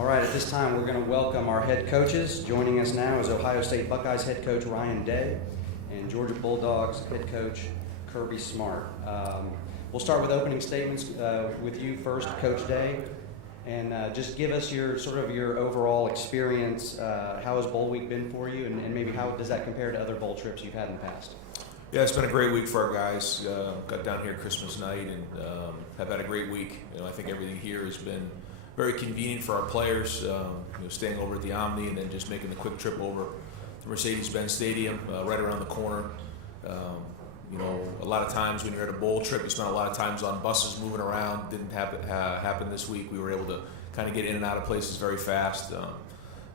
All right, at this time, we're going to welcome our head coaches. Joining us now is Ohio State Buckeyes head coach Ryan Day and Georgia Bulldogs head coach Kirby Smart. We'll start with opening statements with you first, Coach Day, and just give us your overall experience. How has Bowl Week been for you, and maybe how does that compare to other bowl trips you've had in the past? Yeah, it's been a great week for our guys. Got down here Christmas night and have had a great week. I think everything here has been very convenient for our players. Staying over at the Omni and then just making the quick trip over to Mercedes-Benz Stadium, right around the corner. A lot of times when you're at a bowl trip, you spend a lot of times on buses moving around. Didn't happen this week. We were able to kind of get in and out of places very fast.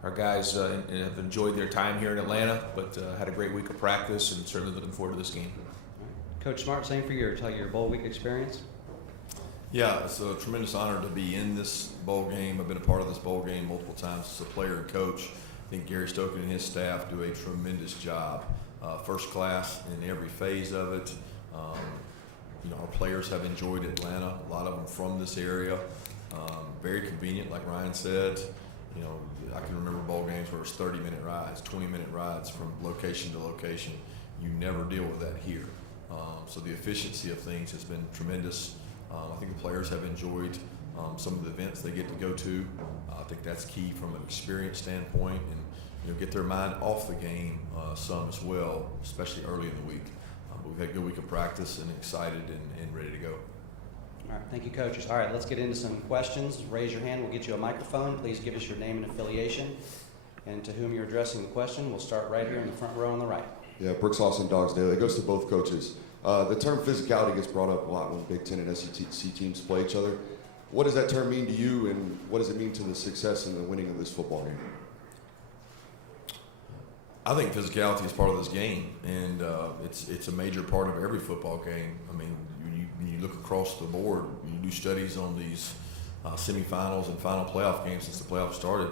Our guys have enjoyed their time here in Atlanta, but had a great week of practice and certainly looking forward to this game. Coach Smart, same for you. Tell your bowl week experience. Yeah, it's a tremendous honor to be in this bowl game. I've been a part of this bowl game multiple times as a player and coach. I think Gary Stokin and his staff do a tremendous job. First class in every phase of it. Our players have enjoyed Atlanta, a lot of them from this area. Very convenient, like Ryan said. I can remember bowl games where it was 30-minute rides, 20-minute rides from location to location. You never deal with that here. So the efficiency of things has been tremendous. I think the players have enjoyed some of the events they get to go to. I think that's key from an experience standpoint, and get their mind off the game some as well, especially early in the week. But we've had a good week of practice and excited and ready to go. All right, thank you, coaches. All right, let's get into some questions. Raise your hand. We'll get you a microphone. Please give us your name and affiliation, and to whom you're addressing the question. We'll start right here in the front row on the right. Yeah, Brooks Austin, Dogs Daily. It goes to both coaches. The term physicality gets brought up a lot when Big Ten and SEC teams play each other. What does that term mean to you, and what does it mean to the success and the winning of this football game? I think physicality is part of this game, and it's a major part of every football game. I mean, when you look across the board, you do studies on these semifinals and final playoff games since the playoffs started.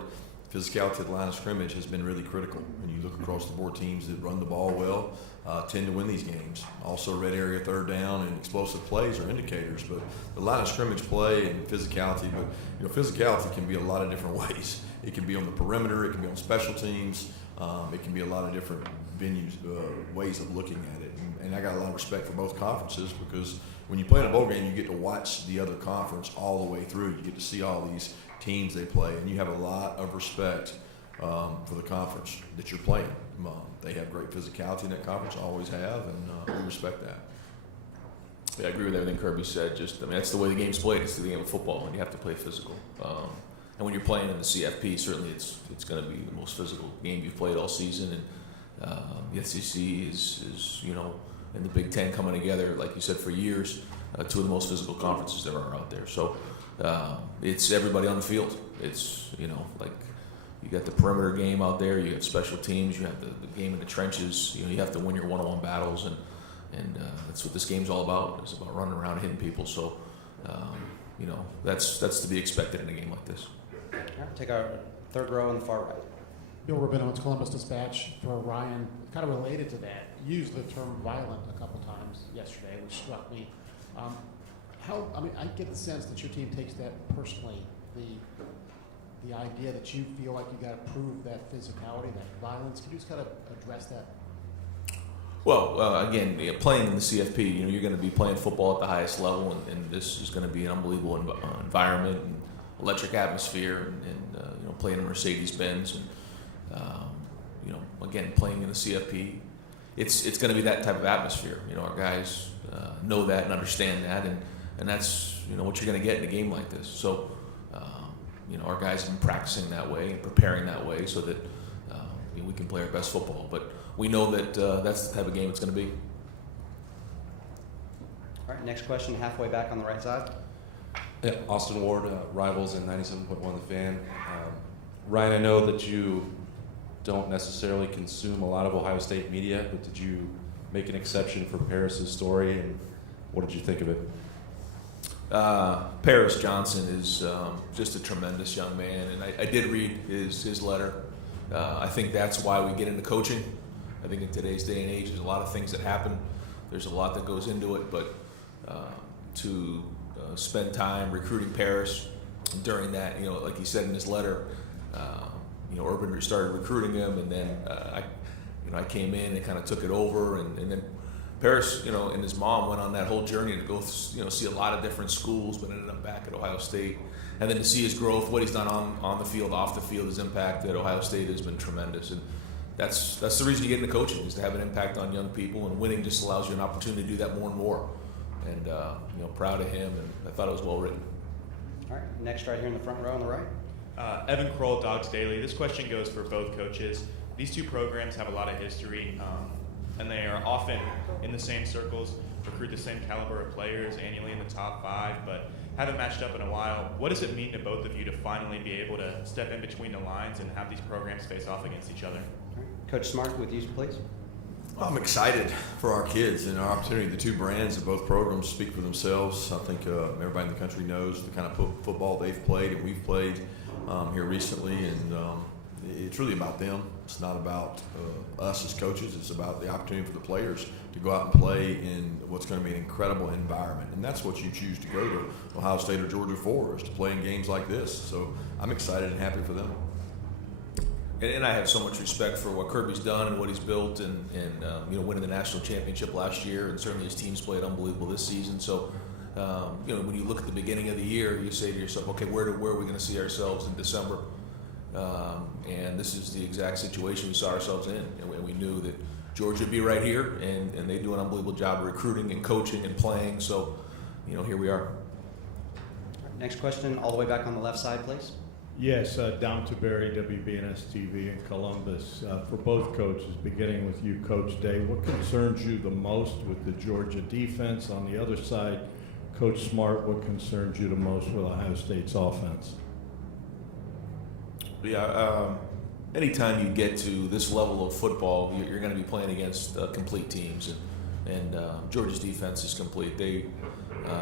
Physicality at the line of scrimmage has been really critical. When you look across the board, teams that run the ball well tend to win these games. Also, red area third down and explosive plays are indicators, but the line of scrimmage play and physicality, physicality can be a lot of different ways. It can be on the perimeter, it can be on special teams, it can be a lot of different venues, ways of looking at it. And I got a lot of respect for both conferences, because when you play in a bowl game, you get to watch the other conference all the way through. You get to see all these teams they play, and you have a lot of respect for the conference that you're playing. They have great physicality in that conference, always have, and we respect that. Yeah, I agree with everything Kirby said. That's the way the game's played. It's the game of football, and you have to play physical. And when you're playing in the CFP, certainly it's going to be the most physical game you've played all season. And the SEC is and the Big Ten coming together, like you said, for years, two of the most physical conferences there are out there. So it's everybody on the field. It's, like you got the perimeter game out there, you have special teams, you have the game in the trenches. You have to win your one-on-one battles, and that's what this game's all about. It's about running around hitting people. So, that's to be expected in a game like this. All right, take our third row on the far right. Bill Rabinowitz, Columbus Dispatch. For Ryan, kind of related to that, you used the term violent a couple times yesterday, which struck me. I get the sense that your team takes that personally, the idea that you feel like you got to prove that physicality, that violence. Can you just kind of address that? Well, again, playing in the CFP, you're going to be playing football at the highest level, and this is going to be an unbelievable environment and electric atmosphere, and playing in Mercedes-Benz, and again, playing in the CFP, it's going to be that type of atmosphere. Our guys know that and understand that, and that's what you're going to get in a game like this. So, our guys have been practicing that way and preparing that way so that we can play our best football. But we know that that's the type of game it's going to be. All right, next question, halfway back on the right side. Yeah, Austin Ward, Rivals and 97.1 The Fan. Ryan, I know that you don't necessarily consume a lot of Ohio State media, but did you make an exception for Paris's story, and what did you think of it? Paris Johnson is just a tremendous young man, and I did read his letter. I think that's why we get into coaching. I think in today's day and age, there's a lot of things that happen. There's a lot that goes into it, but to spend time recruiting Paris, during that, like he said in his letter, Urban started recruiting him, and then I came in and kind of took it over, and then Paris, and his mom went on that whole journey to go, see a lot of different schools, but ended up back at Ohio State. And then to see his growth, what he's done on the field, off the field, his impact at Ohio State has been tremendous. And that's the reason you get into coaching, is to have an impact on young people, and winning just allows you an opportunity to do that more and more. And proud of him, and I thought it was well written. All right, next right here in the front row on the right. Evan Kroll, Dogs Daily. This question goes for both coaches. These two programs have a lot of history, and they are often in the same circles, recruit the same caliber of players annually in the top 5, but haven't matched up in a while. What does it mean to both of you to finally be able to step in between the lines and have these programs face off against each other? All right. Coach Smart, with you, please. Well, I'm excited for our kids and our opportunity. The two brands of both programs speak for themselves. I think everybody in the country knows the kind of football they've played and we've played here recently, and it's really about them. It's not about us as coaches. It's about the opportunity for the players to go out and play in what's going to be an incredible environment. And that's what you choose to go to Ohio State or Georgia for, is to play in games like this. So I'm excited and happy for them. And I have so much respect for what Kirby's done and what he's built, and winning the national championship last year, and certainly his team's played unbelievable this season. So, when you look at the beginning of the year, you say to yourself, okay, where are we going to see ourselves in December? And this is the exact situation we saw ourselves in, and we knew that Georgia would be right here, and they do an unbelievable job of recruiting and coaching and playing. So, here we are. Next question, all the way back on the left side, please. Yes, Dom Taberry, WBNS TV in Columbus. For both coaches, beginning with you, Coach Day, what concerns you the most with the Georgia defense? On the other side, Coach Smart, what concerns you the most with Ohio State's offense? Yeah, anytime you get to this level of football, you're going to be playing against complete teams, and Georgia's defense is complete. They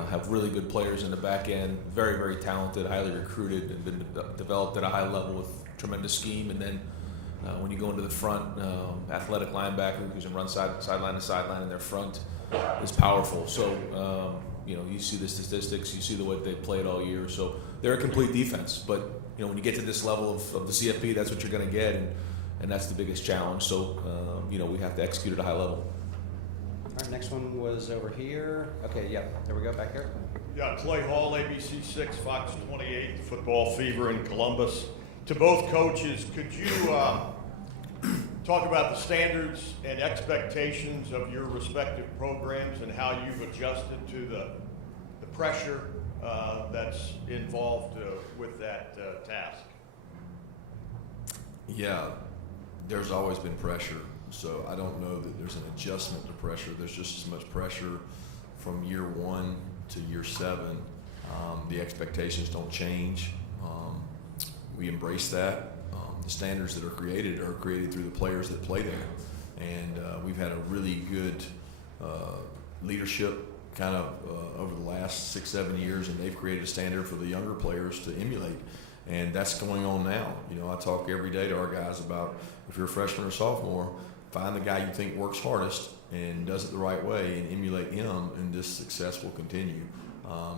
have really good players in the back end, very, very talented, highly recruited, and been developed at a high level with tremendous scheme. And then when you go into the front, athletic linebacker who's in run sideline to sideline in their front is powerful. So you see the statistics, you see the way they played all year. So they're a complete defense. But when you get to this level of the CFP, that's what you're going to get, and that's the biggest challenge. So we have to execute at a high level. All right, next one was over here. Okay, yeah, there we go, back here. Yeah, Clay Hall, ABC 6, Fox 28, Football Fever in Columbus. To both coaches, could you talk about the standards and expectations of your respective programs and how you've adjusted to the pressure that's involved with that task? Yeah, there's always been pressure. So I don't know that there's an adjustment to pressure. There's just as much pressure from year 1 to year 7. The expectations don't change. We embrace that. The standards that are created through the players that play there. And we've had a really good leadership kind of over the last 6-7 years, and they've created a standard for the younger players to emulate. And that's going on now. I talk every day to our guys about, if you're a freshman or sophomore, find the guy you think works hardest and does it the right way and emulate him, and this success will continue.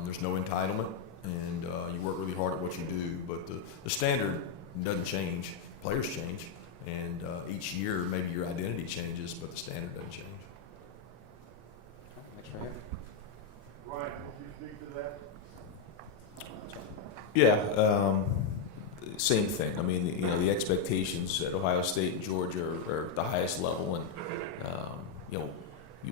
There's no entitlement, and you work really hard at what you do, but the standard doesn't change. Players change, and each year maybe your identity changes, but the standard doesn't change. Next right here. Ryan, would you speak to that? Yeah, same thing. I mean, the expectations at Ohio State and Georgia are at the highest level, and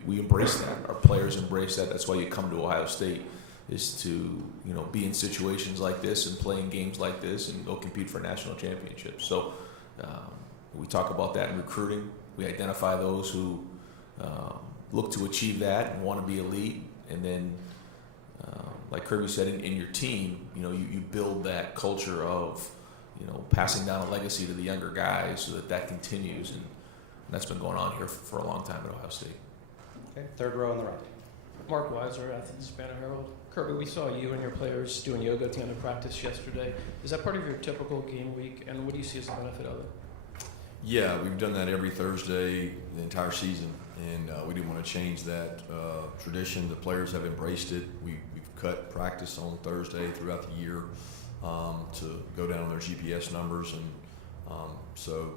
we embrace that. Our players embrace that. That's why you come to Ohio State, is to be in situations like this and playing games like this and go compete for national championships. So we talk about that in recruiting. We identify those who look to achieve that and want to be elite, and then like Kirby said, in your team, you build that culture of passing down a legacy to the younger guys so that continues, and that's been going on here for a long time at Ohio State. Okay, third row on the right. Mark Weiser, Athens Banner Herald. Kirby, we saw you and your players doing yoga at the end of practice yesterday. Is that part of your typical game week, and what do you see as the benefit of it? Yeah, we've done that every Thursday the entire season, and we didn't want to change that tradition. The players have embraced it. We've cut practice on Thursday throughout the year. to go down on their GPS numbers. And so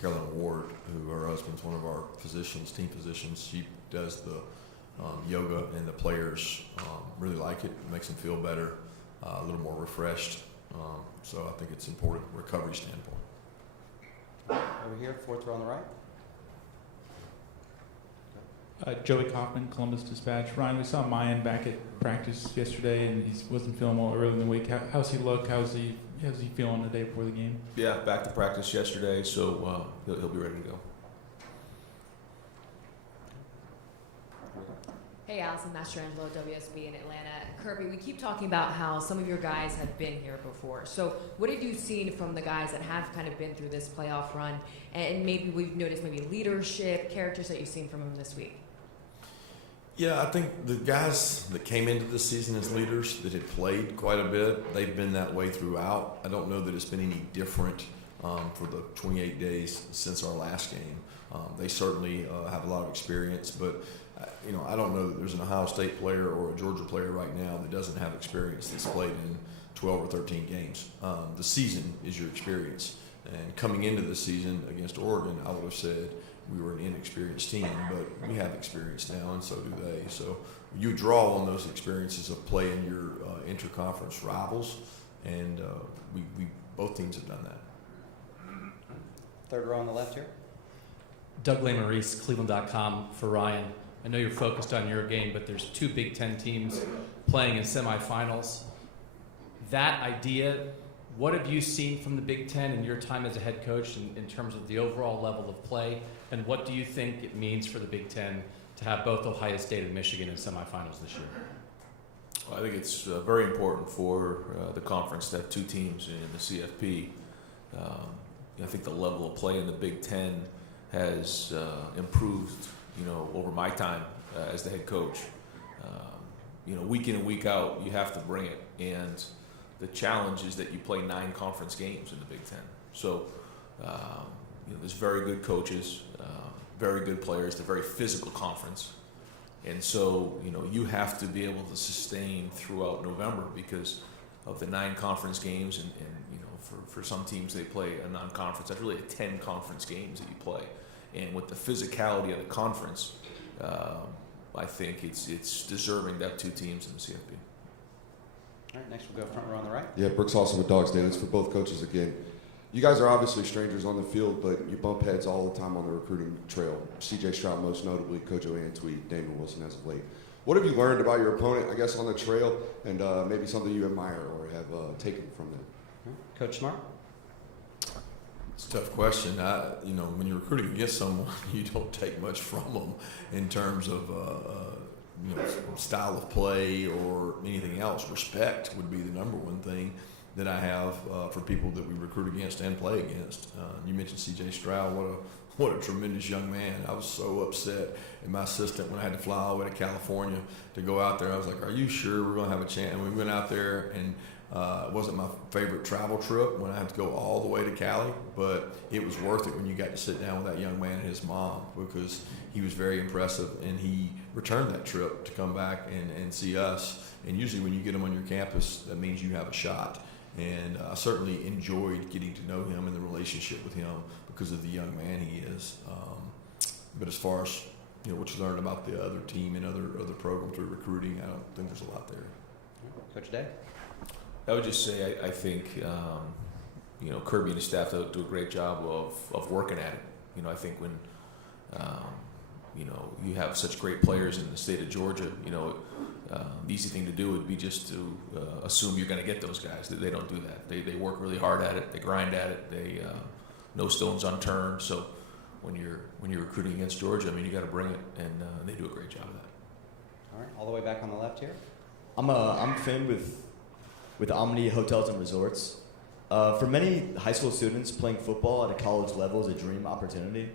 Carolyn Ward, who her husband's one of our physicians, team physicians, she does the yoga, and the players really like it. It makes them feel better, a little more refreshed. So I think it's important from a recovery standpoint. Over here, fourth row on the right. Joey Kaufman, Columbus Dispatch. Ryan, we saw Mayan back at practice yesterday, and he wasn't feeling well early in the week. How's he look? How's he feeling the day before the game? Yeah, back to practice yesterday, so he'll be ready to go. Hey, Allison Mastrangelo, WSB in Atlanta. Kirby, we keep talking about how some of your guys have been here before. So what have you seen from the guys that have kind of been through this playoff run? And maybe we've noticed maybe leadership, characters that you've seen from them this week. Yeah, I think the guys that came into the season as leaders that had played quite a bit, they've been that way throughout. I don't know that it's been any different for the 28 days since our last game. They certainly have a lot of experience, but I don't know that there's an Ohio State player or a Georgia player right now that doesn't have experience that's played in 12 or 13 games. The season is your experience. And coming into the season against Oregon, I would have said we were an inexperienced team, but we have experience now, and so do they. So you draw on those experiences of playing your interconference rivals, and we both teams have done that. Third row on the left here. Doug Maurice, Cleveland.com for Ryan. I know you're focused on your game, but there's two Big Ten teams playing in semifinals. That idea, what have you seen from the Big Ten in your time as a head coach in terms of the overall level of play, and what do you think it means for the Big Ten to have both Ohio State and Michigan in semifinals this year? Well, I think it's very important for the conference to have two teams in the CFP. I think the level of play in the Big Ten has improved, over my time as the head coach. Week in and week out, you have to bring it. And the challenge is that you play 9 conference games in the Big Ten. So, there's very good coaches, very good players. They're a very physical conference. And so, you have to be able to sustain throughout November because of the 9 conference games. And for some teams, they play a non-conference. That's really 10 conference games that you play. And with the physicality of the conference, I think it's deserving to have 2 teams in the CFP. All right, next we'll go front row on the right. Yeah, Brooks Austin with Dogs Den. It's for both coaches again. You guys are obviously strangers on the field, but you bump heads all the time on the recruiting trail. C.J. Stroud most notably, Coach Joanne Tweed, Damon Wilson as of late. What have you learned about your opponent, I guess, on the trail, and maybe something you admire or have taken from them? Coach Smart? It's a tough question. When you're recruiting against someone, you don't take much from them in terms of style of play or anything else. Respect would be the number one thing that I have for people that we recruit against and play against. You mentioned C.J. Stroud. What a tremendous young man. I was so upset at my assistant when I had to fly all the way to California to go out there. I was like, are you sure we're going to have a chance? And we went out there, and it wasn't my favorite travel trip when I had to go all the way to Cali, but it was worth it when you got to sit down with that young man and his mom, because he was very impressive, and he returned that trip to come back and see us. And usually when you get him on your campus, that means you have a shot. And I certainly enjoyed getting to know him and the relationship with him because of the young man he is. But as far as what you learn about the other team and other programs through recruiting, I don't think there's a lot there. Coach Day? I would just say I think Kirby and his staff do a great job of working at it. I think when you have such great players in the state of Georgia, the easy thing to do would be just to assume you're going to get those guys. They don't do that. They work really hard at it. They grind at it. They no stones unturned. So when you're recruiting against Georgia, you got to bring it, and they do a great job of that. All right, all the way back on the left here. I'm Finn with Omni Hotels and Resorts. For many high school students, playing football at a college level is a dream opportunity.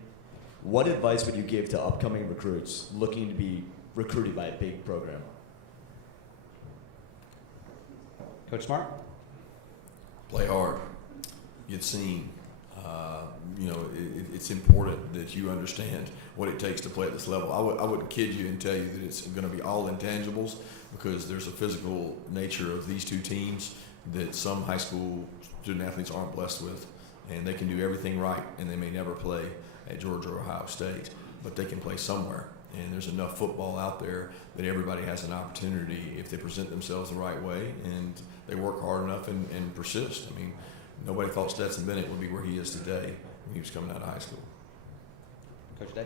What advice would you give to upcoming recruits looking to be recruited by a big program? Coach Smart? Play hard. Get seen. It's important that you understand what it takes to play at this level. I wouldn't kid you and tell you that it's going to be all intangibles, because there's a physical nature of these two teams that some high school student athletes aren't blessed with, and they can do everything right, and they may never play at Georgia or Ohio State, but they can play somewhere. And there's enough football out there that everybody has an opportunity if they present themselves the right way and they work hard enough and persist. I mean, nobody thought Stetson Bennett would be where he is today when he was coming out of high school. Coach Day?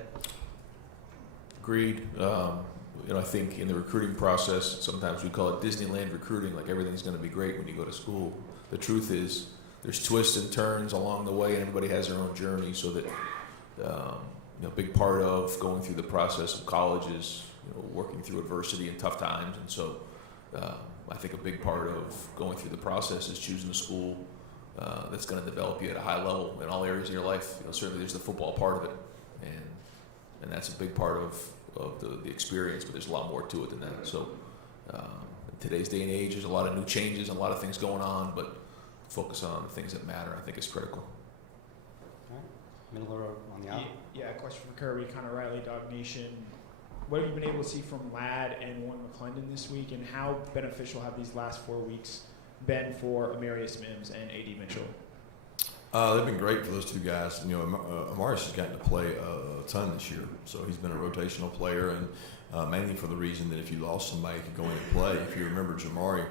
Agreed. I think in the recruiting process, sometimes we call it Disneyland recruiting, like everything's going to be great when you go to school. The truth is there's twists and turns along the way, and everybody has their own journey, so that a big part of going through the process of college is working through adversity and tough times. And so I think a big part of going through the process is choosing a school that's going to develop you at a high level in all areas of your life. Certainly there's the football part of it, and that's a big part of the experience, but there's a lot more to it than that. So in today's day and age, there's a lot of new changes and a lot of things going on, but focus on the things that matter, I think, is critical. All right. Middle row on the aisle. Yeah, a question for Kirby, Connor Riley, Dog Nation. What have you been able to see from Ladd and Warren McClendon this week, and how beneficial have these last 4 weeks been for Amarius Mims and A.D. Mitchell? They've been great for those two guys. Amarius has gotten to play a ton this year, so he's been a rotational player, and mainly for the reason that if you lost somebody, you could go in and play. If you remember, Jamari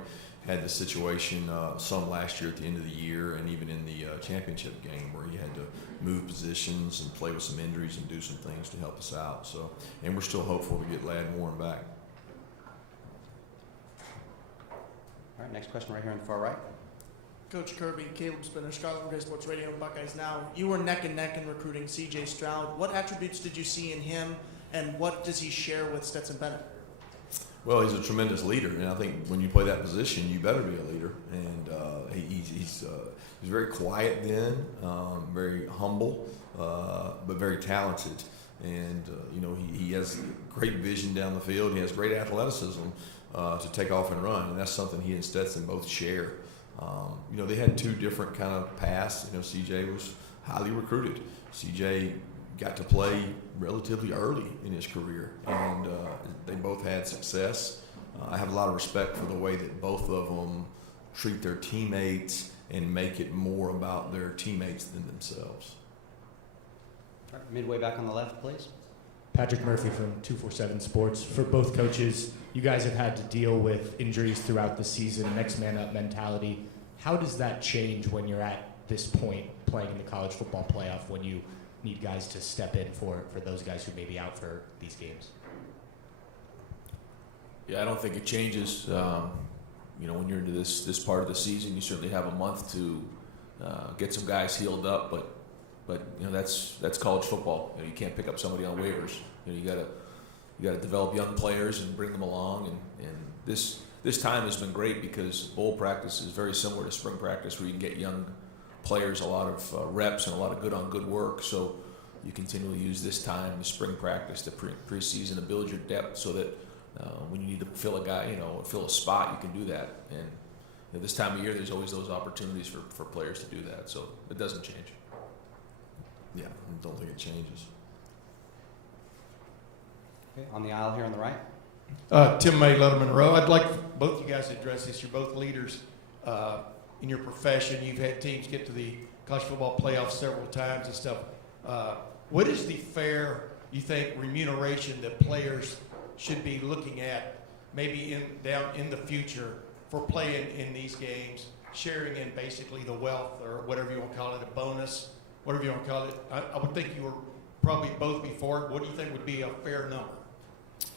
had the situation some last year at the end of the year, and even in the championship game, where he had to move positions and play with some injuries and do some things to help us out. So, and we're still hopeful to get Ladd and Warren back. All right, next question right here on the far right. Coach Kirby, Caleb Spinner, Scarlet Gray Sports Radio, and Buckeyes Now. You were neck and neck in recruiting C.J. Stroud. What attributes did you see in him, and what does he share with Stetson Bennett? Well, he's a tremendous leader, and I think when you play that position, you better be a leader. And he's very quiet then, very humble, but very talented. And he has great vision down the field. He has great athleticism to take off and run, and that's something he and Stetson both share. They had two different kind of paths. CJ was highly recruited. CJ got to play relatively early in his career, and they both had success. I have a lot of respect for the way that both of them treat their teammates and make it more about their teammates than themselves. All right, midway back on the left, please. Patrick Murphy from 247 Sports. For both coaches, you guys have had to deal with injuries throughout the season, next man up mentality. How does that change when you're at this point playing in the college football playoff, when you need guys to step in for those guys who may be out for these games? Yeah, I don't think it changes. When you're into this part of the season, you certainly have a month to get some guys healed up, but that's college football. You can't pick up somebody on waivers. You got to develop young players and bring them along. And this time has been great because bowl practice is very similar to spring practice, where you can get young players a lot of reps and a lot of good work. So you continually use this time, the spring practice, the preseason, to build your depth, so that when you need to fill a guy, fill a spot, you can do that. And this time of year, there's always those opportunities for players to do that. So it doesn't change. Yeah, I don't think it changes. Okay, on the aisle here on the right. Tim May, Letterman Row. I'd like both you guys to address this. You're both leaders in your profession. You've had teams get to the college football playoffs several times and stuff. What is the fair, you think, remuneration that players should be looking at, maybe down in the future, for playing in these games, sharing in basically the wealth, or whatever you want to call it, a bonus, whatever you want to call it? I would think you were probably both before. What do you think would be a fair number?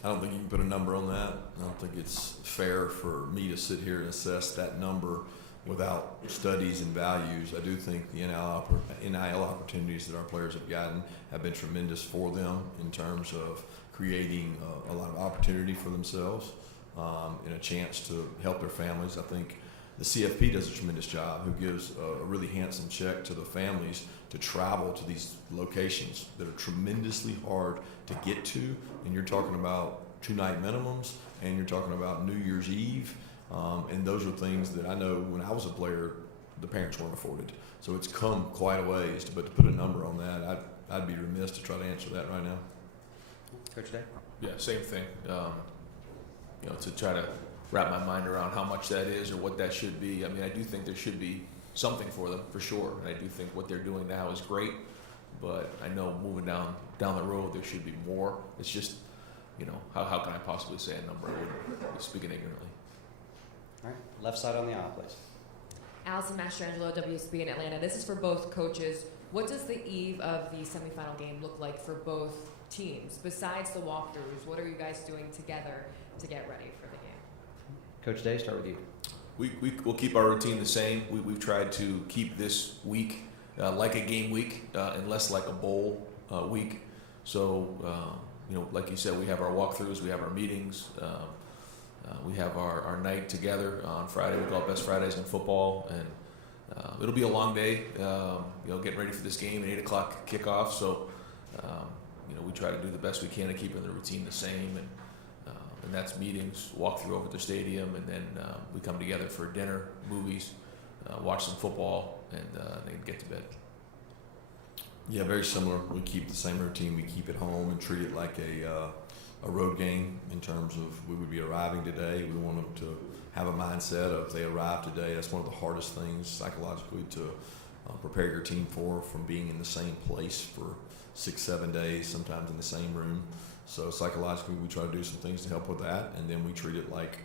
I don't think you can put a number on that. I don't think it's fair for me to sit here and assess that number without studies and values. I do think the NIL opportunities that our players have gotten have been tremendous for them in terms of creating a lot of opportunity for themselves and a chance to help their families. I think the CFP does a tremendous job, who gives a really handsome check to the families to travel to these locations that are tremendously hard to get to. And you're talking about 2-night minimums, and you're talking about New Year's Eve. And those are things that I know when I was a player, the parents weren't afforded. So it's come quite a ways, but to put a number on that, I'd be remiss to try to answer that right now. Coach Day? Yeah, same thing. To try to wrap my mind around how much that is or what that should be. I mean, I do think there should be something for them for sure, and I do think what they're doing now is great. But I know moving down the road, there should be more. It's just, how can I possibly say a number? I wouldn't be speaking ignorantly. All right, left side on the aisle, please. Allison Mastrangelo, WSB in Atlanta. This is for both coaches. What does the eve of the semifinal game look like for both teams? Besides the walkthroughs, what are you guys doing together to get ready for the game? Coach Day, start with you. We'll keep our routine the same. We've tried to keep this week like a game week and less like a bowl week. So, like you said, we have our walkthroughs, we have our meetings, we have our night together on Friday. We call it Best Fridays in football, and it'll be a long day. Getting ready for this game, an 8 o'clock kickoff. So, we try to do the best we can to keep the routine the same, and that's meetings, walk through over the stadium, and then we come together for dinner, movies, watch some football, and then get to bed. Yeah, very similar. We keep the same routine. We keep it home and treat it like a road game in terms of we would be arriving today. We want them to have a mindset of if they arrive today. That's one of the hardest things psychologically to prepare your team for, from being in the same place for 6-7 days, sometimes in the same room. So psychologically, we try to do some things to help with that, and then we treat it like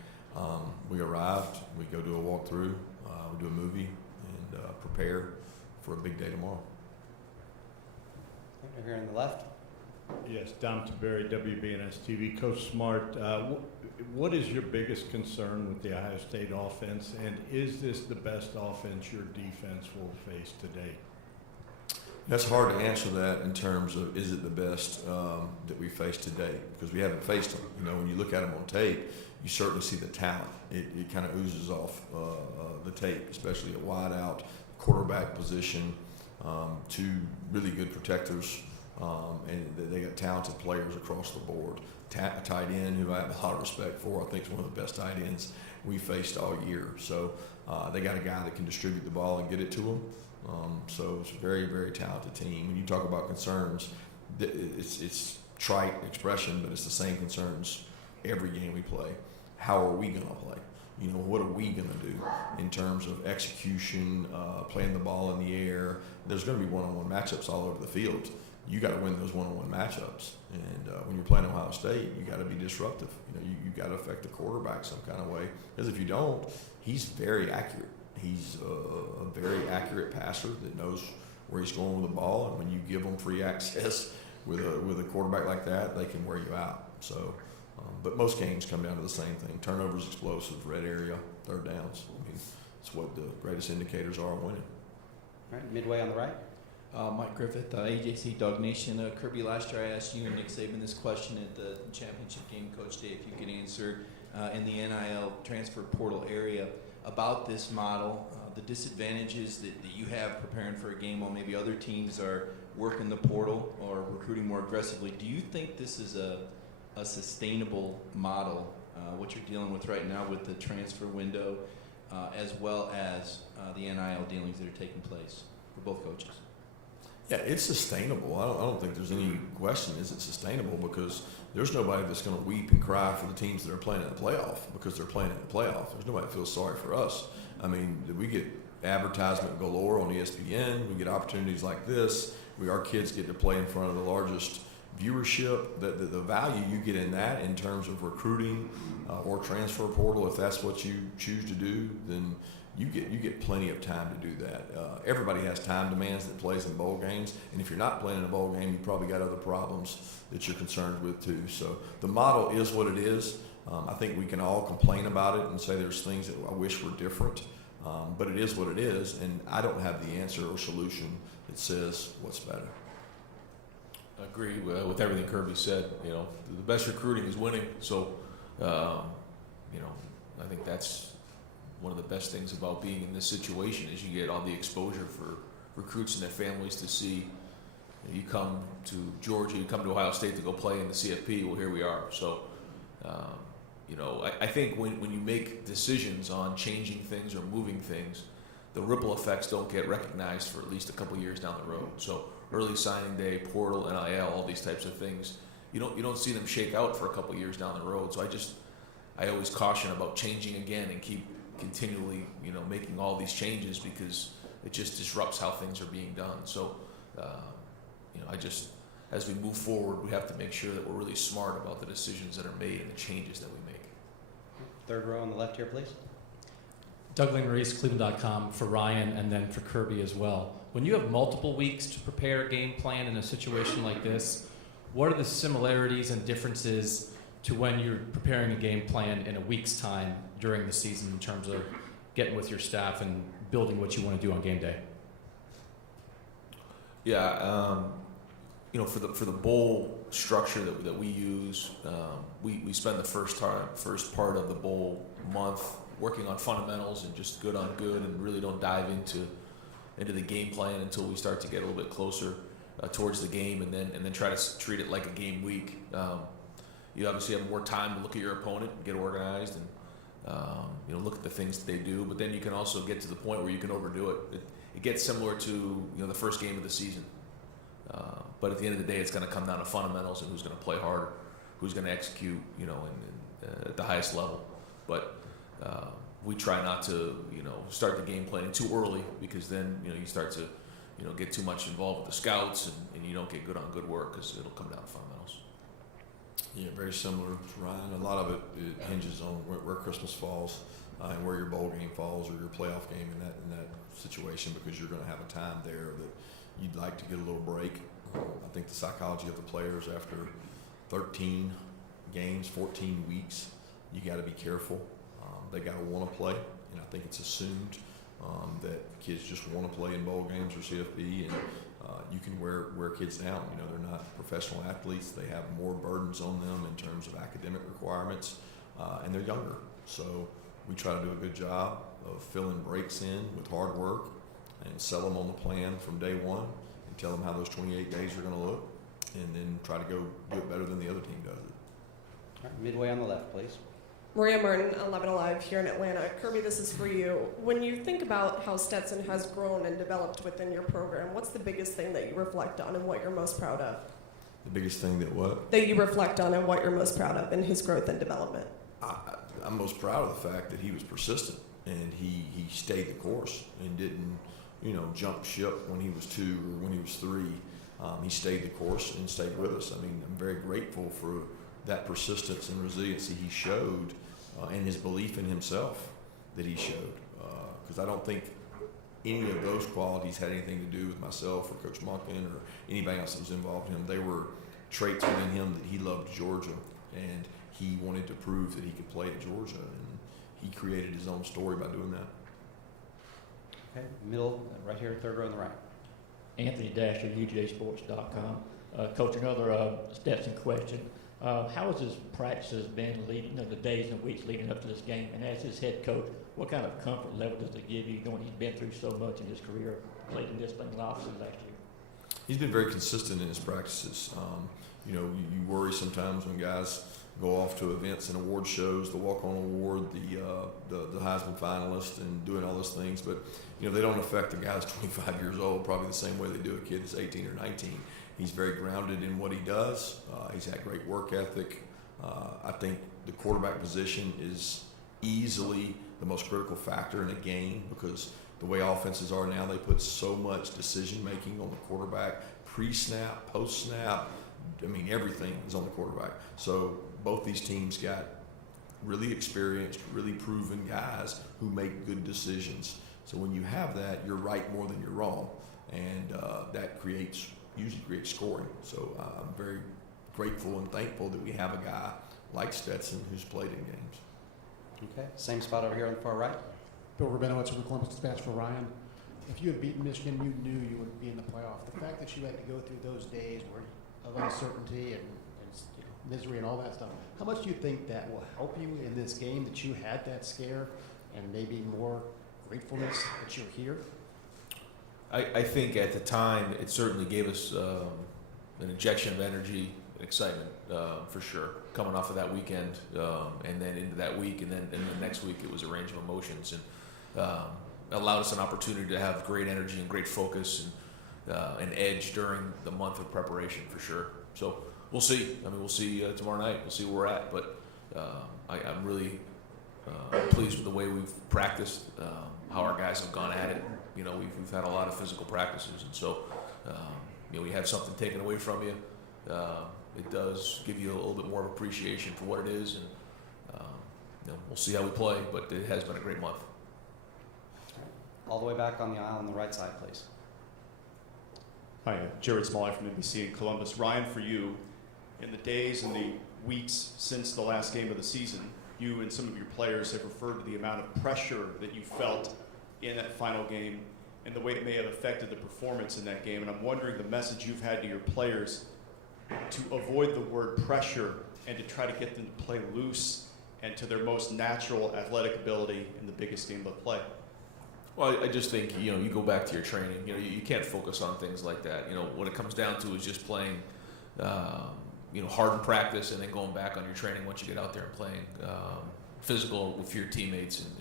we arrived. We go do a walkthrough, we do a movie, and prepare for a big day tomorrow. Over here on the left. Yes, Dom Taberry, WBNS TV. Coach Smart, what is your biggest concern with the Ohio State offense, and is this the best offense your defense will face today? That's hard to answer that in terms of is it the best that we face today, because we haven't faced them. When you look at them on tape, you certainly see the talent. It kind of oozes off the tape, especially at wide out, quarterback position, two really good protectors, and they got talented players across the board. A tight end who I have a lot of respect for. I think is one of the best tight ends we faced all year. So they got a guy that can distribute the ball and get it to them. So it's a very, very talented team. When you talk about concerns, it's trite expression, but it's the same concerns every game we play. How are we going to play? What are we going to do in terms of execution, playing the ball in the air? There's going to be one-on-one matchups all over the field. You got to win those one-on-one matchups. And when you're playing Ohio State, you got to be disruptive. You got to affect the quarterback some kind of way. Because if you don't, he's very accurate. He's a very accurate passer that knows where he's going with the ball, and when you give them free access with a quarterback like that, they can wear you out. So, but most games come down to the same thing: turnovers, explosive, red area, third downs. It's what the greatest indicators are of winning. All right, midway on the right. Mike Griffith, AJC Dog Nation. Kirby, last year I asked you and Nick Saban this question at the championship game, Coach Day, if you could answer in the NIL transfer portal area about this model, the disadvantages that you have preparing for a game while maybe other teams are working the portal or recruiting more aggressively. Do you think this is a sustainable model, what you're dealing with right now with the transfer window, as well as the NIL dealings that are taking place for both coaches? Yeah, it's sustainable. I don't think there's any question. Is it sustainable? Because there's nobody that's going to weep and cry for the teams that are playing in the playoff because they're playing in the playoff. There's nobody that feels sorry for us. I mean, we get advertisement galore on ESPN. We get opportunities like this. Our kids get to play in front of the largest viewership. The value you get in that in terms of recruiting or transfer portal, if that's what you choose to do, then you get plenty of time to do that. Everybody has time demands that plays in bowl games, and if you're not playing in a bowl game, you probably got other problems that you're concerned with too. So the model is what it is. I think we can all complain about it and say there's things that I wish were different, but it is what it is, and I don't have the answer or solution that says what's better. I agree with everything Kirby said. The best recruiting is winning. So, I think that's one of the best things about being in this situation is you get all the exposure for recruits and their families to see. You come to Georgia, you come to Ohio State to go play in the CFP. Well, here we are. So, I think when you make decisions on changing things or moving things, the ripple effects don't get recognized for at least a couple years down the road. So early signing day, portal, NIL, all these types of things, you don't see them shake out for a couple years down the road. So I always caution about changing again and keep continually, making all these changes because it just disrupts how things are being done. So, as we move forward, we have to make sure that we're really smart about the decisions that are made and the changes that we make. Third row on the left here, please. Doug Maurice, Cleveland.com for Ryan and then for Kirby as well. When you have multiple weeks to prepare a game plan in a situation like this, what are the similarities and differences to when you're preparing a game plan in a week's time during the season in terms of getting with your staff and building what you want to do on game day? Yeah, for the bowl structure that we use, we spend the first part of the bowl month working on fundamentals and just good on good, and really don't dive into the game plan until we start to get a little bit closer towards the game, and then try to treat it like a game week. You obviously have more time to look at your opponent, get organized, and look at the things that they do. But then you can also get to the point where you can overdo it. It gets similar to the first game of the season. But at the end of the day, it's going to come down to fundamentals and who's going to play harder, who's going to execute, at the highest level. But we try not to, start the game planning too early, because then, you start to, get too much involved with the scouts, and you don't get good on good work because it'll come down to fundamentals. Yeah, very similar to Ryan. A lot of it hinges on where Christmas falls and where your bowl game falls, or your playoff game in that situation, because you're going to have a time there that you'd like to get a little break. I think the psychology of the players after 13 games, 14 weeks, you got to be careful. They got to want to play, and I think it's assumed that kids just want to play in bowl games or CFB, and you can wear kids down. They're not professional athletes. They have more burdens on them in terms of academic requirements, and they're younger. So we try to do a good job of filling breaks in with hard work and sell them on the plan from day one, and tell them how those 28 days are going to look, and then try to go do it better than the other team does it. All right, midway on the left, please. Maria Martin, 11 Alive here in Atlanta. Kirby, this is for you. When you think about how Stetson has grown and developed within your program, what's the biggest thing that you reflect on and what you're most proud of? The biggest thing that what? That you reflect on and what you're most proud of in his growth and development. I'm most proud of the fact that he was persistent, and he stayed the course and didn't, jump ship when he was 2 or when he was 3. He stayed the course and stayed with us. I mean, I'm very grateful for that persistence and resiliency he showed, and his belief in himself that he showed. Because I don't think any of those qualities had anything to do with myself or Coach Monken or anybody else that was involved in him. They were traits within him that he loved Georgia, and he wanted to prove that he could play at Georgia, and he created his own story by doing that. Okay, middle, right here, third row on the right. Anthony Dasher, UGAsports.com. Coach, another Stetson question. How has his practices been leading, the days and weeks leading up to this game? And as his head coach, what kind of comfort level does it give you, knowing he's been through so much in his career, played in this thing obviously last year? He's been very consistent in his practices. You worry sometimes when guys go off to events and award shows, the walk-on award, the Heisman finalist, and doing all those things. But they don't affect the guys 25 years old probably the same way they do a kid that's 18 or 19. He's very grounded in what he does. He's had great work ethic. I think the quarterback position is easily the most critical factor in a game, because the way offenses are now, they put so much decision-making on the quarterback, pre-snap, post-snap. I mean, everything is on the quarterback. So both these teams got really experienced, really proven guys who make good decisions. So when you have that, you're right more than you're wrong, and that usually creates scoring. So I'm very grateful and thankful that we have a guy like Stetson who's played in games. Okay, same spot over here on the far right. Bill Rabinowitz from the Columbus Dispatch for Ryan. If you had beaten Michigan, you knew you would be in the playoff. The fact that you had to go through those days of uncertainty and misery and all that stuff, how much do you think that will help you in this game, that you had that scare, and maybe more gratefulness that you're here? I think at the time it certainly gave us an injection of energy and excitement, for sure, coming off of that weekend, and then into that week, and then the next week it was a range of emotions, and allowed us an opportunity to have great energy and great focus and an edge during the month of preparation, for sure. So we'll see. I mean, we'll see tomorrow night. We'll see where we're at, but I'm really pleased with the way we've practiced, how our guys have gone at it. You know, we've had a lot of physical practices, and so you know, we have something taken away from you. It does give you a little bit more of appreciation for what it is, and you know, we'll see how we play, but it has been a great month. All the way back on the aisle on the right side, please. Hi, Jared Smalley from NBC in Columbus. Ryan, for you, in the days and the weeks since the last game of the season, you and some of your players have referred to the amount of pressure that you felt in that final game and the way it may have affected the performance in that game. And I'm wondering the message you've had to your players to avoid the word pressure and to try to get them to play loose and to their most natural athletic ability in the biggest game of play. Well, I just think, you know, you go back to your training. You know, you can't focus on things like that. You know, what it comes down to is just playing, you know, hard in practice and then going back on your training once you get out there and playing physical with your teammates. And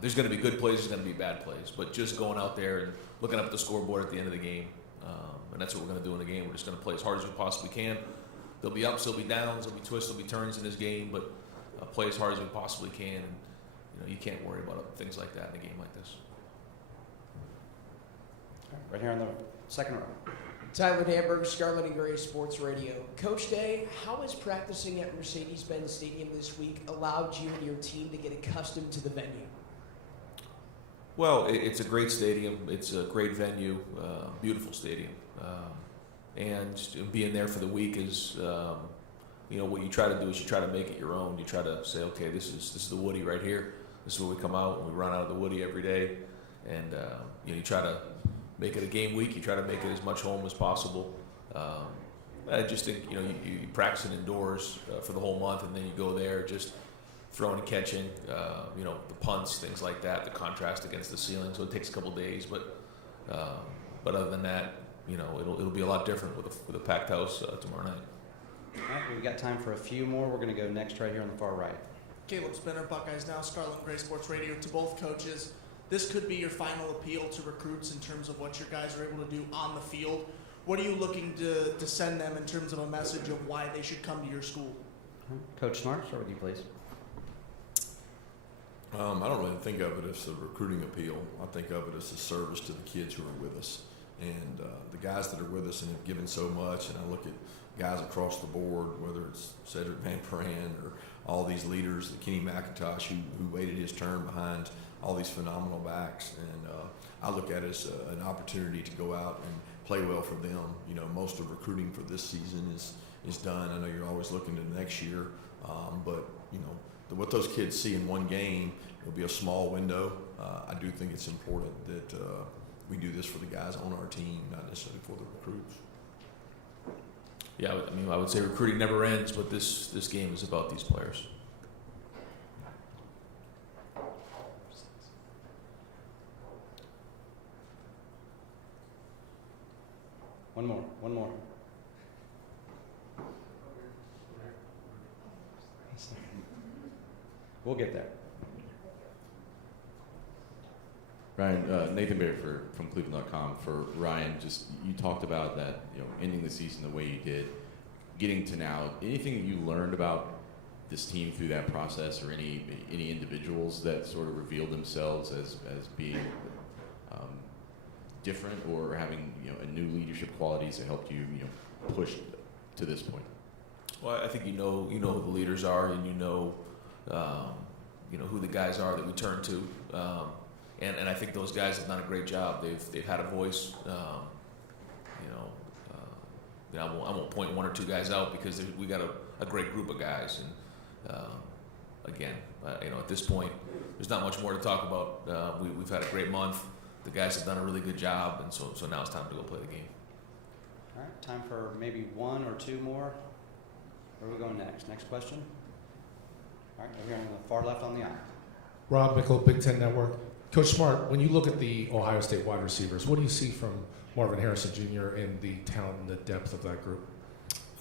there's going to be good plays, there's going to be bad plays, but just going out there and looking up at the scoreboard at the end of the game, and that's what we're going to do in the game. We're just going to play as hard as we possibly can. There'll be ups, there'll be downs, there'll be twists, there'll be turns in this game, but play as hard as we possibly can. And you know, you can't worry about things like that in a game like this. Right here on the second row. Tyler Danberg, Scarlet and Gray Sports Radio. Coach Day, how has practicing at Mercedes-Benz Stadium this week allowed you and your team to get accustomed to the venue? Well, it's a great stadium. It's a great venue, beautiful stadium. And being there for the week is, you know, what you try to do is you try to make it your own. You try to say, okay, this is the Woody right here. This is where we come out and we run out of the Woody every day. And you know, you try to make it a game week. You try to make it as much home as possible. I just think, you know, you practice it indoors for the whole month, and then you go there just throwing and catching, you know, the punts, things like that, the contrast against the ceiling. So it takes a couple days, but other than that, you know, it'll be a lot different with a packed house tomorrow night. All right, we've got time for a few more. We're going to go next right here on the far right. Caleb Spinner, Buckeyes Now, Scarlet and Gray Sports Radio. To both coaches, this could be your final appeal to recruits in terms of what your guys are able to do on the field. What are you looking to send them in terms of a message of why they should come to your school? Coach Smart, start with you, please. I don't really think of it as a recruiting appeal. I think of it as a service to the kids who are with us. And the guys that are with us and have given so much, and I look at guys across the board, whether it's Cedric Van Pran or all these leaders, Kenny McIntosh, who waited his turn behind all these phenomenal backs. And I look at it as an opportunity to go out and play well for them. You know, most of recruiting for this season is done. I know you're always looking to next year, but, you know, what those kids see in one game will be a small window. I do think it's important that we do this for the guys on our team, not necessarily for the recruits. Yeah, I mean, I would say recruiting never ends, but this game is about these players. One more. We'll get there. Ryan, Nathan Baird from Cleveland.com. For Ryan, just you talked about that, you know, ending the season the way you did, getting to now. Anything that you learned about this team through that process, or any individuals that sort of revealed themselves as being different, or having, you know, a new leadership qualities that helped you, you know, push to this point? Well, I think you know who the leaders are, and you know who the guys are that we turn to. And I think those guys have done a great job. They've had a voice. I won't point one or two guys out because we got a great group of guys. And again, at this point, there's not much more to talk about. We've had a great month. The guys have done a really good job, and so now it's time to go play the game. All right, time for maybe one or two more. Where are we going next? Next question. All right, over here on the far left on the aisle. Rob Mickle, Big Ten Network. Coach Smart, when you look at the Ohio State wide receivers, what do you see from Marvin Harrison Jr. and the talent and the depth of that group?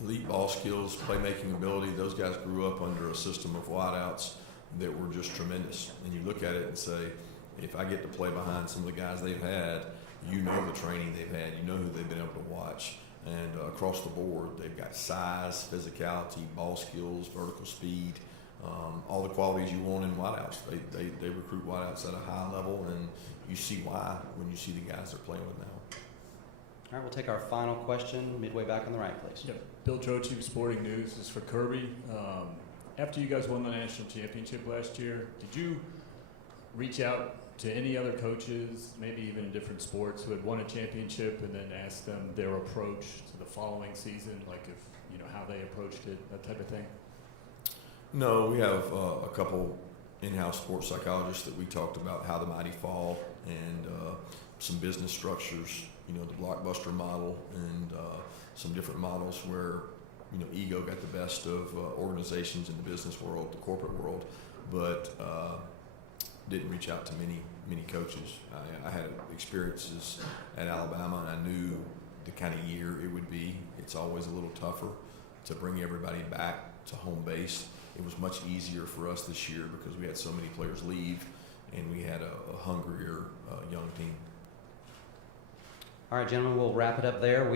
Elite ball skills, playmaking ability. Those guys grew up under a system of wideouts that were just tremendous. And you look at it and say, if I get to play behind some of the guys they've had, you know the training they've had, you know who they've been able to watch. And across the board, they've got size, physicality, ball skills, vertical speed. all the qualities you want in wideouts. They recruit wideouts at a high level, and you see why when you see the guys they're playing with now. All right, we'll take our final question midway back on the right, please. Yep. Bill Troche, Sporting News. This is for Kirby. After you guys won the national championship last year, did you reach out to any other coaches, maybe even in different sports, who had won a championship, and then ask them their approach to the following season, like if you know how they approached it, that type of thing? No, we have a couple in-house sports psychologists that we talked about how the mighty fall and some business structures, you know, the blockbuster model and some different models where, you know, ego got the best of organizations in the business world, the corporate world, but didn't reach out to many coaches. I had experiences at Alabama, and I knew the kind of year it would be. It's always a little tougher to bring everybody back to home base. It was much easier for us this year because we had so many players leave, and we had a hungrier young team. All right, gentlemen, we'll wrap it up there.